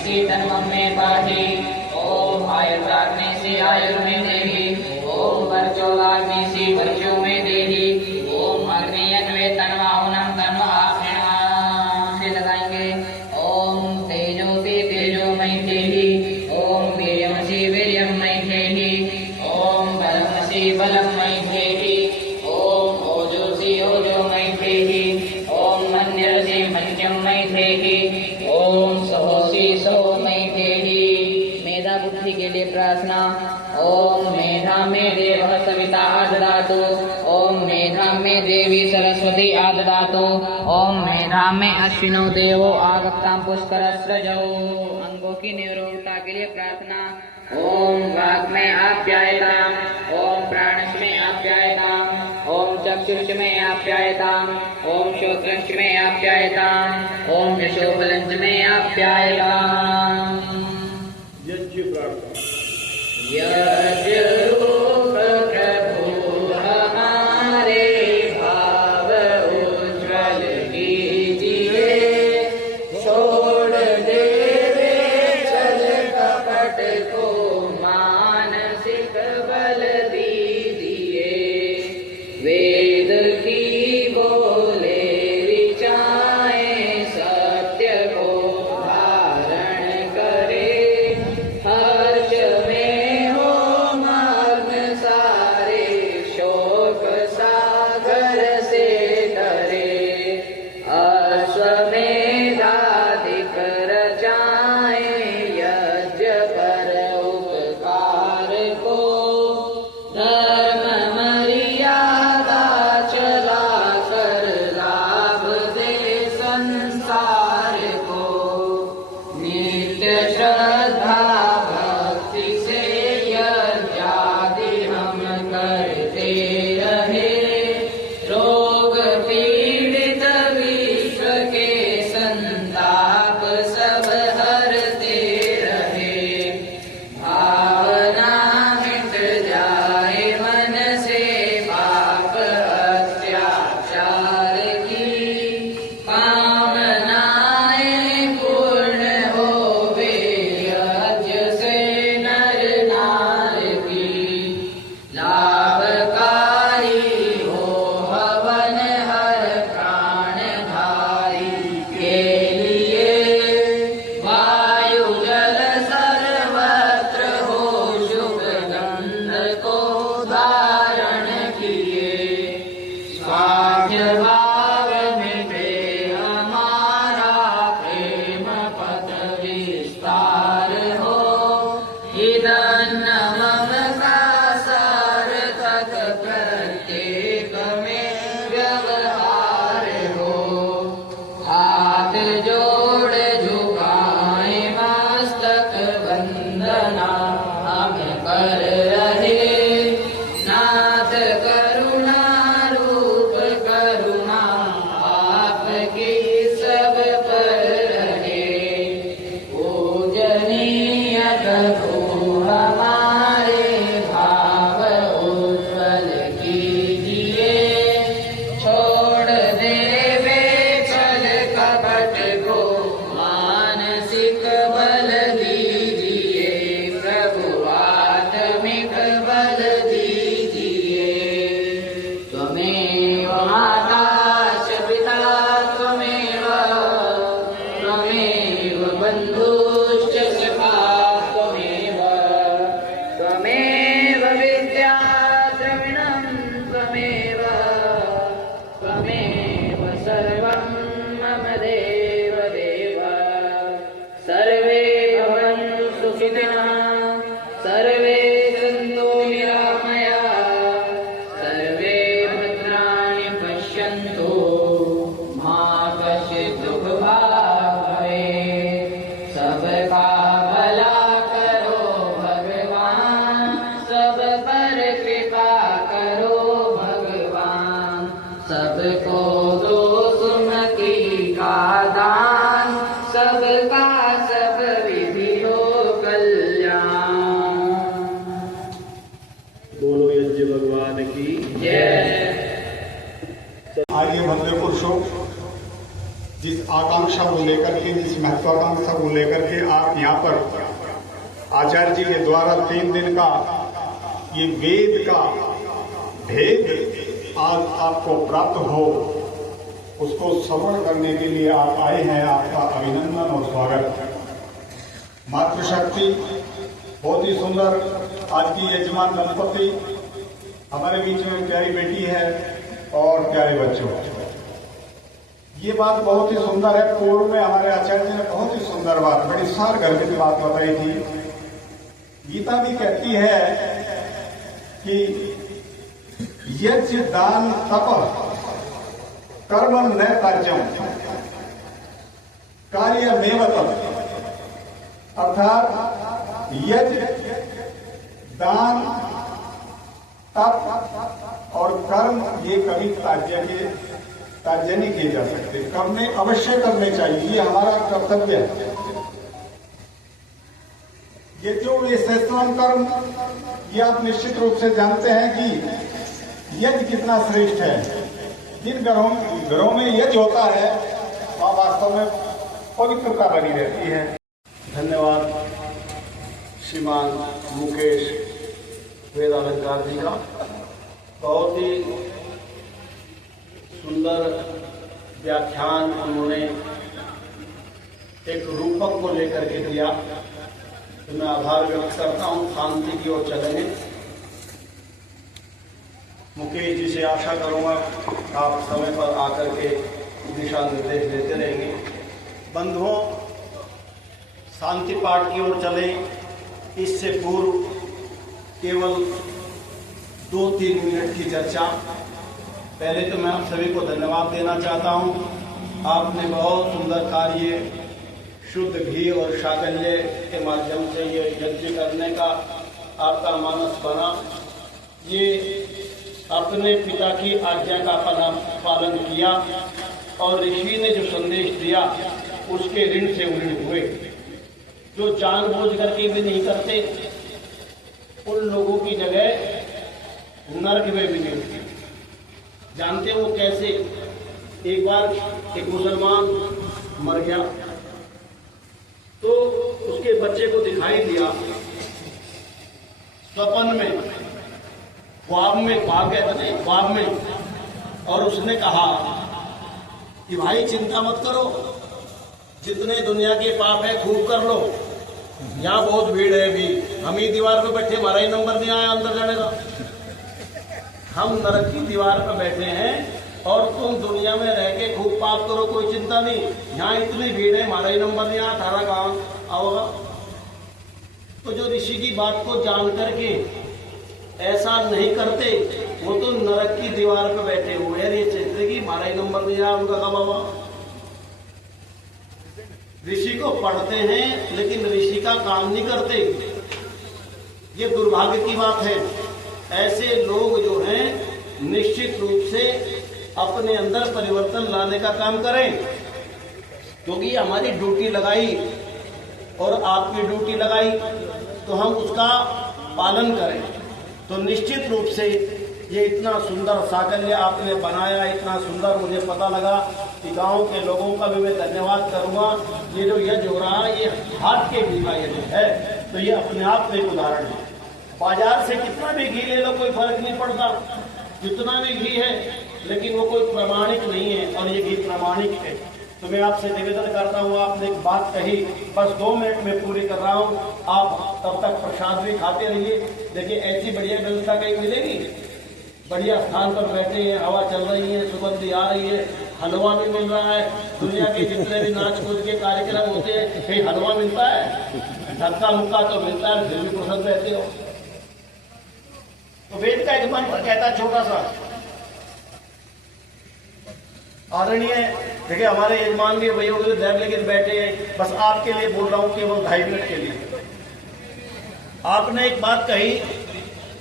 से तन्वं में पाहि। ओम आयुर्वाग्नि से आयुर्में देहि। ओम वर्चोवाग्नि से वर्चो में देहि। ओम अग्नियन्वे तन्वाहुनम तन्व आग्नेय से लगाएंगे। ओम तेजो से तेजोमय देहि। ओम वीर्यं से वीर्यमय देहि। ओम बलं से बलमय देहि। ओम ओजो से ओजोमय देहि। ओम मन्यं से मन्यमय देहि। ओम सहो से सहोमय देहि। मेधा बुद्धि के लिए प्रार्थना। ओम मेधा में देवः सविता आददातु। ओम मेधा में देवी सरस्वती आददातु। ओम मेधा में अश्विनो देवो आगतां पुष्करस्रजौ। अंगों की निरोगता के लिए प्रार्थना। ओम वाक् में आप्यायताम्। ओम प्राणस् में आप्यायताम्। ओम चक्षुष में आप्यायताम्। ओम श्रोत्रंच में आप्यायताम्। ओम यशोबलंच में आप्यायताम्। यज्ञ प्रार्थना। यज्ञ रूप प्रभु हमारे भाव उज्ज्वल कीजिए। छोड़ देवे छल कपट को मानसिक बल दीजिए। वेद की बोले ऋचाएं सत्य को धारण करे। हर्ष में हो मग्न सारे शोक सागर से डरे। अश्वमेधाधिक रचाएं यज्ञ कर उपकार को। धर्म मर्यादा चला कर लाभ दे संसार को। नित्य श्रद्धा भक्ति से यज्ञादि हम करते रहे। रोग पीड़ित विश्व के संताप सब हरते रहे। भावना मिट जाए मन से पाप अत्याचार की। कामनाएं पूर्ण होवे यज्ञ से नर नार की। लाभकारी हो हवन हर प्राणधारी के लिए। वायु जल सर्वत्र हो शुभ गंध को धारण किए। स्वास्थ्य भाव मिटे हमारा प्रेम पथ विस्तार हो। इदन्न मम का सार्थक प्रत्येक में व्यवहार हो। हाथ जोड़ झुकाए मस्तक वंदना हम कर रहे। नाथ करुणा रूप करुणा आपकी सब पर रहे। पूजनीय प्रभु हमारे भाव उज्ज्वल कीजिए। छोड़ देवे छल कपट को मानसिक बल दीजिए। प्रभु आत्मिक बल दीजिए। त्वमेव माता च पिता त्वमेव। त्वमेव बन्धुश्च सखा त्वमेव। त्वमेव विद्या द्रविणं त्वमेव। त्वमेव सर्वं मम देव देव। सर्वे भवन्तु सुखिनः। सर्वे सन्तु निरामयाः। सर्वे भद्राणि पश्यन्तु मा कश्चित् दुःखभाग् भवेत्। सबका भला करो भगवान। सब पर कृपा करो भगवान। सबको दो सुमति का दान। सबका सब विधि हो कल्याण। बोलो यज्ञ भगवान की जय। आगे भद्र पुरुषों जिस आकांक्षा को लेकर के, जिस महत्वाकांक्षा को लेकर के आप यहाँ पर आचार्य जी के द्वारा 3 दिन का ये वेद का भेद आज आपको प्राप्त हो, उसको श्रवण करने के लिए आप आए हैं। आपका अभिनंदन और स्वागत। मातृशक्ति बहुत ही सुंदर, आज की यजमान दंपति हमारे बीच में प्यारी बेटी है और प्यारे बच्चों। ये बात बहुत ही सुंदर है। पूर्व में हमारे आचार्य जी ने बहुत ही सुंदर बात, बड़ी सारगर्भित बात बताई थी। गीता भी कहती है कि यज्ञ दान तप कर्म न कार्यम कार्यमेव तप, अर्थात यज्ञ दान तप और कर्म ये कभी ताज्य नहीं किए जा सकते, करने अवश्य करने चाहिए, ये हमारा कर्तव्य है। ये जो विशेषण कर्म, ये आप निश्चित रूप से जानते हैं कि यज्ञ कितना श्रेष्ठ है। जिन घरों में यज्ञ होता है वहाँ वास्तव में पवित्रता बनी रहती है। धन्यवाद श्रीमान मुकेश वेदालंकार जी का। बहुत ही सुंदर व्याख्यान उन्होंने एक रूपक को लेकर के दिया, तो मैं आभार व्यक्त करता हूँ। शांति की ओर चलेंगे। मुकेश जी से आशा करूँगा आप समय पर आकर के दिशा निर्देश देते रहेंगे। बंधुओं, शांति पाठ की ओर चले। इससे पूर्व केवल 2-3 मिनट की चर्चा। पहले तो मैं आप सभी को धन्यवाद देना चाहता हूँ। आपने बहुत सुंदर कार्य शुद्ध घी और शाकल्य के माध्यम से ये यज्ञ करने का आपका मानस बना। ये अपने पिता की आज्ञा का पालन किया और ऋषि ने जो संदेश दिया उसके ऋण से ऋण हुए। जो जानबूझ करके भी नहीं करते उन लोगों की जगह नरक में भी नहीं। जानते वो कैसे? एक बार एक मुसलमान मर गया तो उसके बच्चे को दिखाई दिया स्वप्न में, ख्वाब में, और उसने कहा कि भाई चिंता मत करो, जितने दुनिया के पाप है खूब कर लो, यहाँ बहुत भीड़ है, अभी हम ही दीवार पे बैठे, हमारा ही नंबर नहीं आया अंदर जाने का। हम नरक की दीवार पर बैठे हैं और तुम दुनिया में रह के खूब पाप करो, कोई चिंता नहीं, यहाँ इतनी भीड़ है, हमारा ही नंबर नहीं आया, थारा कहाँ आओगा। तो जो ऋषि की बात को जान करके ऐसा नहीं करते, वो तो नरक की दीवार पर बैठे हुए हैं, ये चलते कि हमारा ही नंबर नहीं आया, उनका कब आवा। ऋषि को पढ़ते हैं लेकिन ऋषि का काम नहीं करते, ये दुर्भाग्य की बात है। ऐसे लोग जो हैं निश्चित रूप से अपने अंदर परिवर्तन लाने का काम करें, क्योंकि हमारी ड्यूटी लगाई और आपकी ड्यूटी लगाई तो हम उसका पालन करें। तो निश्चित रूप से ये इतना सुंदर साकल्य आपने बनाया, इतना सुंदर मुझे पता लगा कि गांव के लोगों का भी मैं धन्यवाद करूंगा। ये जो यज्ञ हो रहा है ये हाथ के घी का यज्ञ है, तो ये अपने आप में एक उदाहरण है। बाजार से कितना भी घी ले लो कोई फर्क नहीं पड़ता, जितना भी घी है, लेकिन वो कोई प्रमाणिक नहीं है और ये घी प्रमाणिक है। तो मैं आपसे निवेदन करता हूँ, आपने एक बात कही, बस 2 मिनट में पूरी कर रहा हूँ, आप तब तक प्रसाद भी खाते रहिए। देखिए ऐसी बढ़िया व्यवस्था कहीं मिलेगी, बढ़िया स्थान पर बैठे हैं, हवा चल रही है, सुगंधी आ रही है, हलवा भी मिल रहा है। दुनिया के जितने भी नाच कूद के कार्यक्रम होते हैं कहीं हलवा मिलता है, धक्का मुक्का तो मिलता है, फिर भी प्रसन्न रहते हो। तो वेद का एक मंत्र कहता है छोटा सा, आदरणीय देखिए हमारे यजमान भी वही होंगे धैर्य लेकर बैठे हैं, बस आपके लिए बोल रहा हूं केवल 2.5 मिनट के लिए। आपने एक बात कही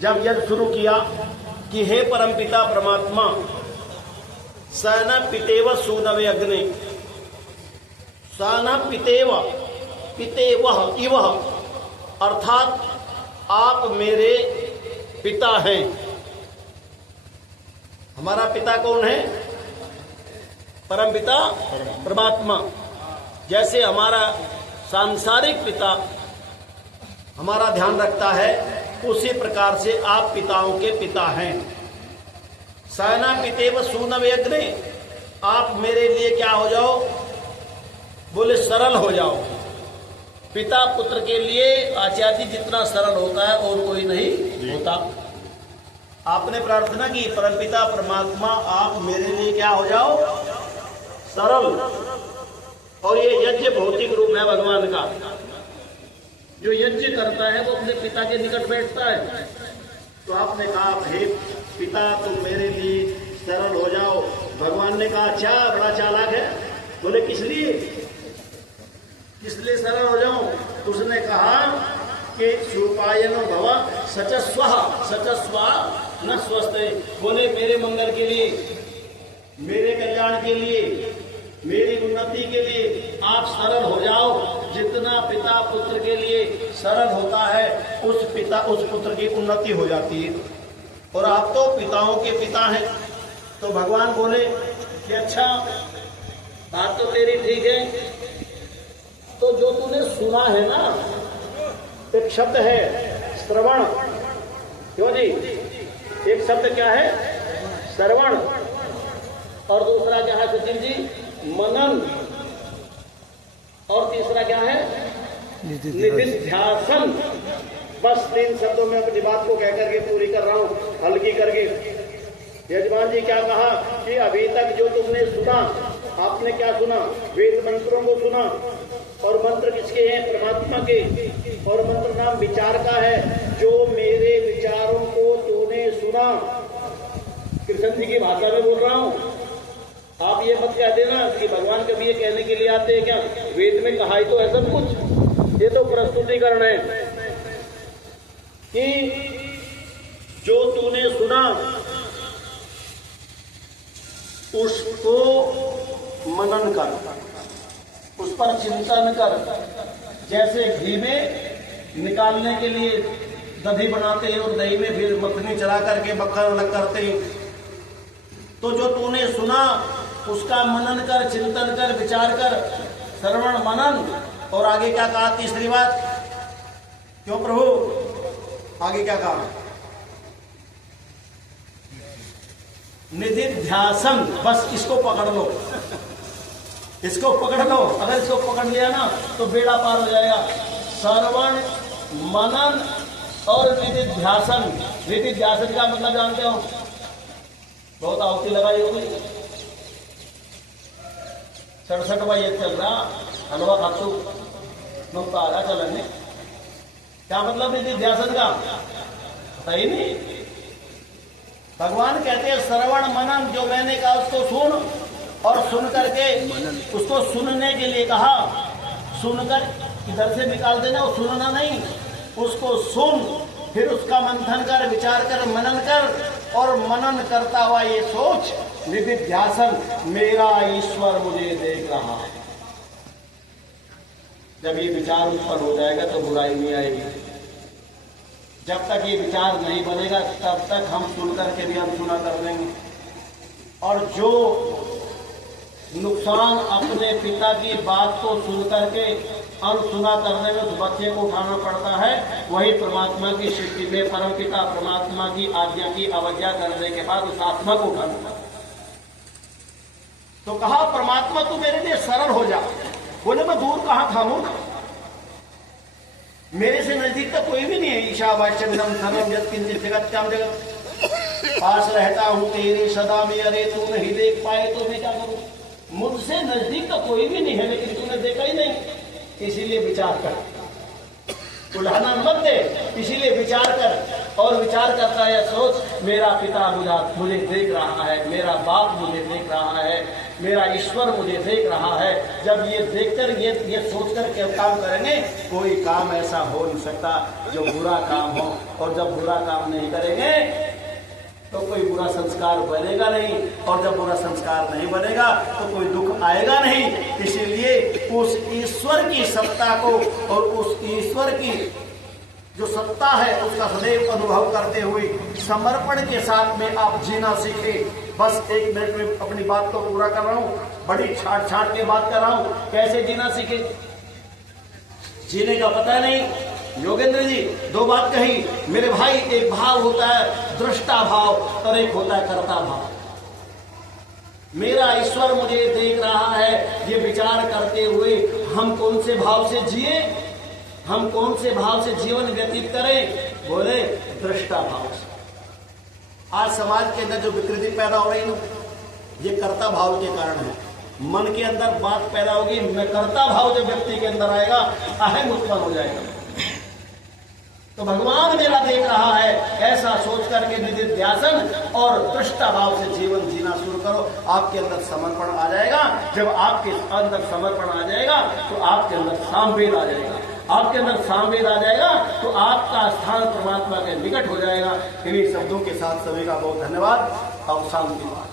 जब यज्ञ शुरू किया कि हे परमपिता परमात्मा, सन पितेव सूनवे अग्नि, सन पितेव इव, अर्थात आप मेरे पिता हैं। हमारा पिता कौन है? परमपिता परमात्मा। जैसे हमारा सांसारिक पिता हमारा ध्यान रखता है, उसी प्रकार से आप पिताओं के पिता हैं। सयना पितेव सूनवेग्ने, आप मेरे लिए क्या हो जाओ, बोले सरल हो जाओ। पिता पुत्र के लिए आचार्य जितना सरल होता है और कोई नहीं होता। आपने प्रार्थना की, परमपिता परमात्मा आप मेरे लिए क्या हो जाओ, सरल। और ये यज्ञ भौतिक रूप है भगवान का। जो यज्ञ करता है वो अपने पिता के निकट बैठता है। तो आपने कहा हे पिता तुम मेरे लिए सरल हो जाओ। भगवान ने कहा अच्छा बड़ा चालाक है। बोले किस लिए सरल हो जाऊं? उसने कहा कि सुपायनो भव सचस्व न स्वस्थ। बोले मेरे मंगल के लिए, मेरे कल्याण के लिए, मेरी उन्नति के लिए आप सरल हो जाओ। जितना पिता पुत्र के लिए सरल होता है उस पुत्र की उन्नति हो जाती है। और आप तो पिताओं के पिता हैं। तो भगवान बोले कि अच्छा बात तो तेरी ठीक है, तो जो तूने सुना है ना, एक शब्द है श्रवण। क्यों जी? एक शब्द क्या है? श्रवण। और दूसरा क्या है सचिन जी? मनन। और तीसरा क्या है? निधिध्यासन। बस 3 शब्दों में अपनी बात को कहकर के पूरी कर रहा हूं, हल्की करके। यजमान जी क्या कहा कि अभी तक जो तुमने सुना, आपने क्या सुना? वेद मंत्रों को सुना। और मंत्र किसके हैं? परमात्मा के। और मंत्र नाम विचार का है। जो मेरे विचारों को तूने सुना, कृष्ण जी की भाषा में बोल रहा हूं। आप ये मत कह देना कि भगवान कभी ये कहने के लिए आते हैं क्या? वेद में कहा ही तो है सब कुछ। ये तो प्रस्तुतिकरण है कि जो तूने सुना उसको मनन कर, उस पर चिंतन कर। जैसे घी में निकालने के लिए दही बनाते हैं और दही में फिर मक्खनी चढ़ा करके मक्खन अलग करते हैं। तो जो तूने सुना उसका मनन कर, चिंतन कर, विचार कर, श्रवण मनन। और आगे क्या कहा? तीसरी बात, क्यों प्रभु? आगे क्या कहा? निधिध्यासन। बस इसको पकड़ लो, इसको पकड़ लो। अगर इसको पकड़ लिया ना तो बेड़ा पार हो जाएगा। श्रवण मनन और निधिध्यासन। निधिध्यासन का मतलब जानते हो? बहुत आहुति लगाई होगी। 67वां ये चल रहा, हलवा खातू नुकता आ रहा चलने। क्या मतलब निधिध्यासन का? पता ही नहीं। भगवान कहते हैं श्रवण मनन, जो मैंने कहा उसको सुन। और सुन करके उसको सुनने के लिए कहा। सुनकर इधर से निकाल देना, वो सुनना नहीं, उसको सुन। फिर उसका मंथन कर, विचार कर, मनन कर। और मनन करता हुआ ये सोच, निधिध्यासन, मेरा ईश्वर मुझे देख रहा है। जब ये विचार उत्पन्न हो जाएगा तो बुराई नहीं आएगी। जब तक ये विचार नहीं बनेगा तब तक हम सुन करके भी अनसुना कर देंगे। और जो नुकसान अपने पिता की बात को सुन करके अनसुना करने में उस बच्चे को उठाना पड़ता है, वही परमात्मा की सृष्टि में परमपिता परमात्मा की आज्ञा की अवज्ञा करने के बाद उस आत्मा को उठाना पड़ता है। तो कहा परमात्मा तू मेरे लिए सरल हो जा। बोले मैं दूर कहाँ था हूं, मेरे से नजदीक तो कोई भी नहीं है। ईशावास्यम धनम यत् किंचित जगत्याम जगत। पास रहता हूं तेरी सदा में, अरे तू नहीं देख पाए तो मैं क्या करूं? मुझसे नजदीक तो कोई भी नहीं है, लेकिन तूने देखा ही नहीं, इसीलिए विचार कर। उल्हाना मत दे, इसीलिए विचार कर। और विचार करता है, सोच मेरा पिता मुझे देख रहा है, मेरा बाप मुझे देख रहा है, मेरा ईश्वर मुझे देख रहा है। जब ये देखकर ये सोचकर क्या काम करेंगे, कोई काम ऐसा हो नहीं सकता जो बुरा काम हो। और जब बुरा काम नहीं करेंगे तो कोई बुरा संस्कार बनेगा नहीं। और जब बुरा संस्कार नहीं बनेगा तो कोई दुख आएगा नहीं। इसीलिए उस ईश्वर की सत्ता को और उस ईश्वर की जो सत्ता है उसका सदैव अनुभव करते हुए समर्पण के साथ में आप जीना सीखें। बस 1 मिनट में अपनी बात को पूरा कर रहा हूं। बड़ी छाट छाट के बात कर रहा हूं। कैसे जीना सीखे, जीने का पता नहीं। योगेंद्र जी 2 बात कही मेरे भाई, एक भाव होता है दृष्टा भाव और एक होता है कर्ता भाव। मेरा ईश्वर मुझे देख रहा है, ये विचार करते हुए हम कौन से भाव से जिए, हम कौन से भाव से जीवन व्यतीत करें, बोले दृष्टा भाव से। आज समाज के अंदर जो विकृति पैदा हो रही है ये कर्ता भाव के कारण है। मन के अंदर बात पैदा होगी, मैं कर्ता भाव जब व्यक्ति के अंदर आएगा अहम उत्पन्न हो जाएगा। तो भगवान मेरा देख रहा है, ऐसा सोच करके निधिध्यासन और दृष्टा भाव से जीवन जीना शुरू करो। आपके अंदर समर्पण आ जाएगा। जब आपके अंदर समर्पण आ जाएगा तो आपके अंदर सामवेद आ जाएगा। आपके अंदर सामवेद आ जाएगा तो आपका स्थान परमात्मा के निकट हो जाएगा। इन्हीं शब्दों के साथ सभी का बहुत धन्यवाद और शांति।